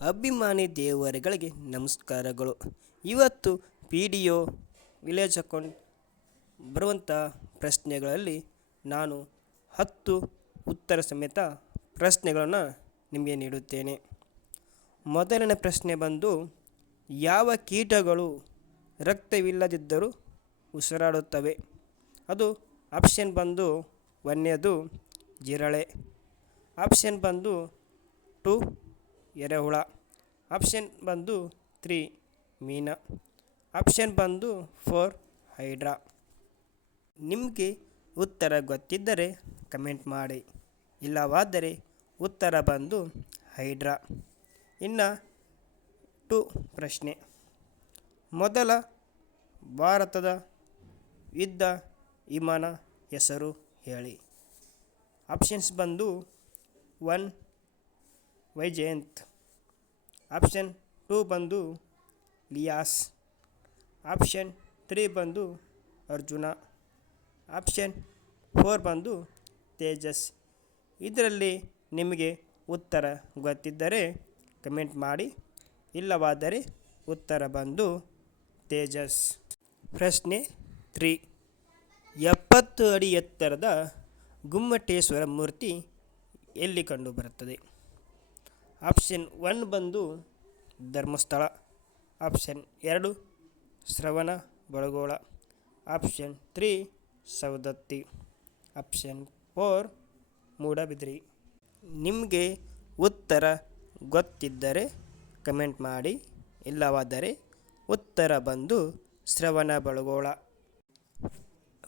ಅಭಿಮಾನಿ ದೇವರುಗಳಿಗೆ ನಮಸ್ಕಾರಗಳು. ಇವತ್ತು P D O village account ಬರುವಂಥ ಪ್ರಶ್ನೆಗಳಲ್ಲಿ ನಾನು 10 ಉತ್ತರ ಸಮೇತ ಪ್ರಶ್ನೆಗಳನ್ನು ನಿಮಗೆ ನೀಡುತ್ತೇನೆ. ಮೊದಲನೇ ಪ್ರಶ್ನೆ ಬಂದು, ಯಾವ ಕೀಟಗಳು ರಕ್ತವಿಲ್ಲದಿದ್ದರೂ ಉಸಿರಾಡುತ್ತವೆ? ಅದು ಆಪ್ಷನ್ ಬಂದು ಒಂದನೇದು ಜಿರಳೆ, ಆಪ್ಷನ್ ಬಂದು 2 ಎರೆಹುಳ, ಆಪ್ಷನ್ ಬಂದು 3 ಮೀನ, ಆಪ್ಷನ್ ಬಂದು 4 ಹೈಡ್ರಾ. ನಿಮಗೆ ಉತ್ತರ ಗೊತ್ತಿದ್ದರೆ ಕಮೆಂಟ್ ಮಾಡಿ, ಇಲ್ಲವಾದರೆ ಉತ್ತರ ಬಂದು ಹೈಡ್ರಾ. ಇನ್ನು 2 ಪ್ರಶ್ನೆ, ಮೊದಲ ಭಾರತದ ಯುದ್ಧ ವಿಮಾನ ಹೆಸರು ಹೇಳಿ. ಆಪ್ಷನ್ಸ್ ಬಂದು 1 ವೈಜಯಂತ್, ಆಪ್ಷನ್ 2 ಬಂದು ಲಿಯಾಸ್, ಆಪ್ಷನ್ 3 ಬಂದು ಅರ್ಜುನ, ಆಪ್ಷನ್ 4 ಬಂದು ತೇಜಸ್. ಇದರಲ್ಲಿ ನಿಮಗೆ ಉತ್ತರ ಗೊತ್ತಿದ್ದರೆ ಕಮೆಂಟ್ ಮಾಡಿ, ಇಲ್ಲವಾದರೆ ಉತ್ತರ ಬಂದು ತೇಜಸ್. ಪ್ರಶ್ನೆ 3, 70 ಅಡಿ ಎತ್ತರದ ಗುಮ್ಮಟೇಶ್ವರ ಮೂರ್ತಿ ಎಲ್ಲಿ ಕಂಡುಬರುತ್ತದೆ? ಆಪ್ಷನ್ 1 ಬಂದು Dharmasthala, option 2 Shravana Belagola, option 3 Savadatti, option 4 Moodbidri. ನಿಮಗೆ ಉತ್ತರ ಗೊತ್ತಿದ್ದರೆ ಕಮೆಂಟ್ ಮಾಡಿ, ಇಲ್ಲವಾದರೆ ಉತ್ತರ ಬಂದು ಶ್ರವಣ ಬೆಳಗೊಳ.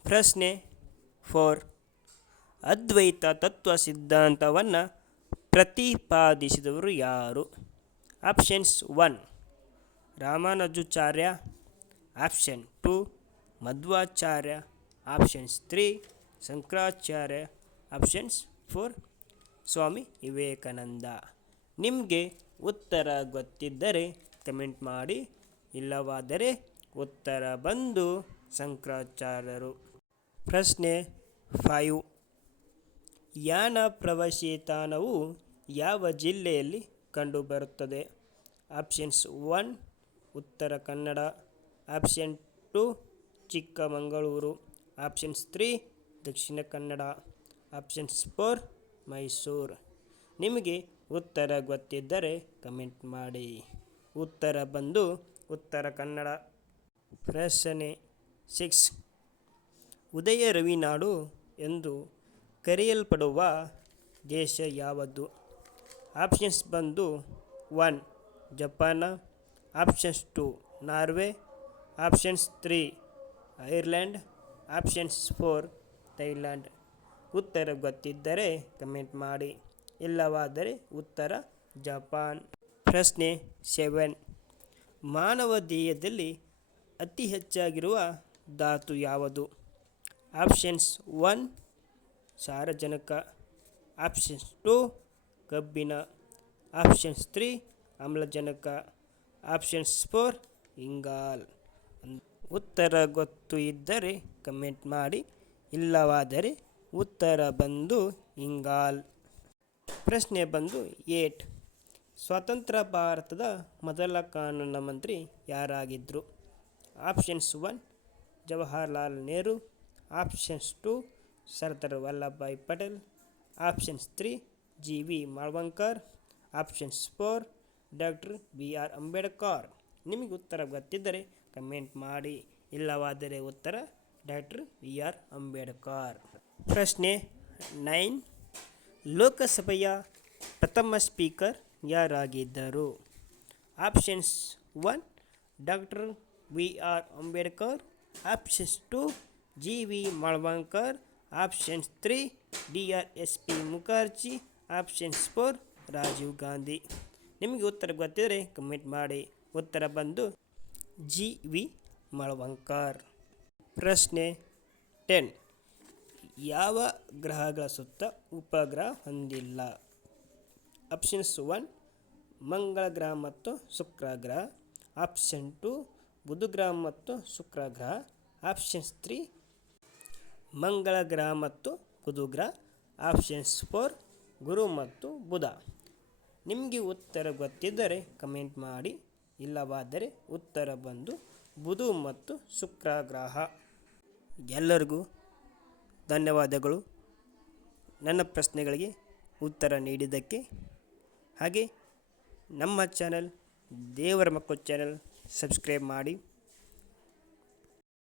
ಪ್ರಶ್ನೆ 4, ಅದ್ವೈತ ತತ್ವ ಸಿದ್ಧಾಂತವನ್ನು ಪ್ರತಿಪಾದಿಸಿದವರು ಯಾರು? Options 1 Ramanujacharya, option 2 Madhvacharya, options 3 Shankaracharya, options 4 Swami Vivekananda. ನಿಮಗೆ ಉತ್ತರ ಗೊತ್ತಿದ್ದರೆ ಕಮೆಂಟ್ ಮಾಡಿ, ಇಲ್ಲವಾದರೆ ಉತ್ತರ ಬಂದು ಶಂಕರಾಚಾರ್ಯರು. ಪ್ರಶ್ನೆ 5, ಯಾನ ಪ್ರವಾಸಿತಾಣವು ಯಾವ ಜಿಲ್ಲೆಯಲ್ಲಿ ಕಂಡುಬರುತ್ತದೆ? Options 1 Uttara Kannada, option 2 Chikkamagaluru, options 3 Dakshina Kannada, options 4 Mysuru. ನಿಮಗೆ ಉತ್ತರ ಗೊತ್ತಿದ್ದರೆ ಕಮೆಂಟ್ ಮಾಡಿ, ಉತ್ತರ ಬಂದು ಉತ್ತರ ಕನ್ನಡ. ಪ್ರಶ್ನೆ 6, ಉದಯ ರವಿನಾಡು ಎಂದು ಕರೆಯಲ್ಪಡುವ ದೇಶ ಯಾವುದು? ಆಪ್ಷನ್ಸ್ ಬಂದು 1 Japan, options 2 Norway, options 3 Ireland, options 4 Thailand. ಉತ್ತರ ಗೊತ್ತಿದ್ದರೆ ಕಮೆಂಟ್ ಮಾಡಿ, ಇಲ್ಲವಾದರೆ ಉತ್ತರ ಜಪಾನ್. ಪ್ರಶ್ನೆ 7, ಮಾನವ ದೇಹದಲ್ಲಿ ಅತಿ ಹೆಚ್ಚಾಗಿರುವ ಧಾತು ಯಾವುದು? ಆಪ್ಷನ್ಸ್ 1 ಸಾರಜನಕ, ಆಪ್ಷನ್ಸ್ 2 ಕಬ್ಬಿಣ, ಆಪ್ಷನ್ಸ್ 3 ಆಮ್ಲಜನಕ, ಆಪ್ಷನ್ಸ್ 4 ಇಂಗಾಲ. ಉತ್ತರ ಗೊತ್ತು ಇದ್ದರೆ ಕಮೆಂಟ್ ಮಾಡಿ, ಇಲ್ಲವಾದರೆ ಉತ್ತರ ಬಂದು ಇಂಗಾಲ. ಪ್ರಶ್ನೆ ಬಂದು 8, ಸ್ವತಂತ್ರ ಭಾರತದ ಮೊದಲ ಕಾನೂನು ಮಂತ್ರಿ ಯಾರಾಗಿದ್ದರು? Options 1 Jawaharlal Nehru, options 2 Sardar Vallabhbhai Patel, options 3 G V Mavalankar, options 4 doctor B R Ambedkar. ನಿಮಗೆ ಉತ್ತರ ಗೊತ್ತಿದ್ದರೆ ಕಮೆಂಟ್ ಮಾಡಿ, ಇಲ್ಲವಾದರೆ ಉತ್ತರ ಡಾಕ್ಟರ್ ಬಿ ಆರ್ ಅಂಬೇಡ್ಕರ್. ಪ್ರಶ್ನೆ 9, ಲೋಕಸಭೆಯ ಪ್ರಥಮ ಸ್ಪೀಕರ್ ಯಾರಾಗಿದ್ದರು? Options 1 doctor B R Ambedkar, options 2 G V Mavalankar, options 3 D R S P Mukherjee, options 4 Rajiv Gandhi. ನಿಮಗೆ ಉತ್ತರ ಗೊತ್ತಿದ್ದರೆ ಕಮೆಂಟ್ ಮಾಡಿ, ಉತ್ತರ ಬಂದು ಜಿ ವಿ ಮಾಳ್ವಂಕರ್. ಪ್ರಶ್ನೆ 10, ಯಾವ ಗ್ರಹಗಳ ಸುತ್ತ ಉಪಗ್ರಹ ಹೊಂದಿಲ್ಲ? ಆಪ್ಷನ್ಸ್ 1 ಮಂಗಳ ಗ್ರಹ ಮತ್ತು ಶುಕ್ರ ಗ್ರಹ, ಆಪ್ಷನ್ 2 ಬುಧ ಗ್ರಹ ಮತ್ತು ಶುಕ್ರ ಗ್ರಹ, ಆಪ್ಷನ್ಸ್ 3 ಮಂಗಳ ಗ್ರಹ ಮತ್ತು ಬುಧ ಗ್ರಹ, ಆಪ್ಷನ್ಸ್ 4 ಗುರು ಮತ್ತು ಬುಧ. ನಿಮಗೆ ಉತ್ತರ ಗೊತ್ತಿದ್ದರೆ ಕಮೆಂಟ್ ಮಾಡಿ, ಇಲ್ಲವಾದರೆ ಉತ್ತರ ಬಂದು ಬುಧ ಮತ್ತು ಶುಕ್ರ ಗ್ರಹ. ಎಲ್ಲರಿಗೂ ಧನ್ಯವಾದಗಳು ನನ್ನ ಪ್ರಶ್ನೆಗಳಿಗೆ ಉತ್ತರ ನೀಡಿದ್ದಕ್ಕೆ. ಹಾಗೆ ನಮ್ಮ ಚಾನಲ್ ದೇವರ ಮಕ್ಕಳು ಚಾನಲ್ ಸಬ್ಸ್ಕ್ರೈಬ್ ಮಾಡಿ.